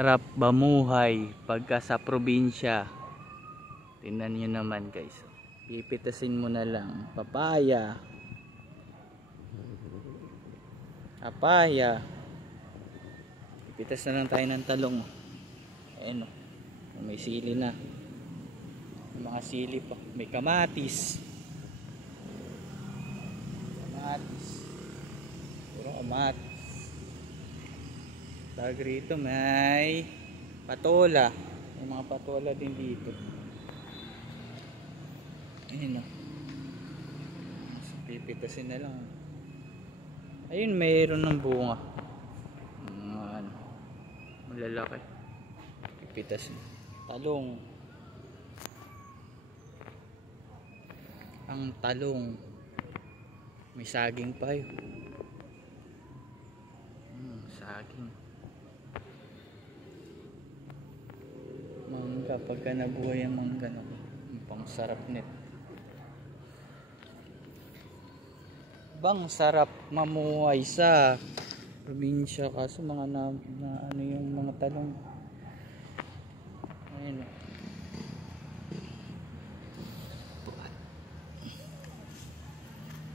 Sarap bamuhay pagka sa probinsya. Tingnan nyo naman guys. Pipitasin mo na lang. Papaya. Papaya. Pipitas na lang tayo ng talong. Ayan o. May sili na. May mga sili pa. May kamatis. Kamatis. Puro kamatis. Tag rito may patola. May mga patola din dito. Ayun o. Pipitasin na lang. Ayun, mayroon ng bunga. Ano, malalaki. Pipitasin. Talong. Ang talong. May saging pa yun. Saging. Mangga, pagka nabuhay ang mangga, no? Ang pang sarap nito. Bang sarap mamuhay sa probinsya, kaso mga na ano yung mga talong. Ayun.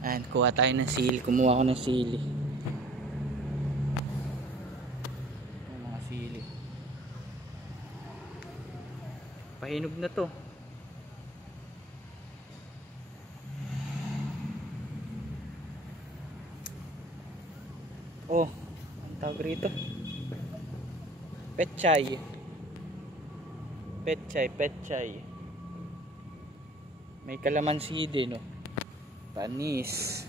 Ayan, kuha tayo ng sili. Kumuha ko ng sili. Mga sili. Pahinog na to. Oh, ang tawag rito? Pechay. Pechay. May kalamansi din, no? Panis.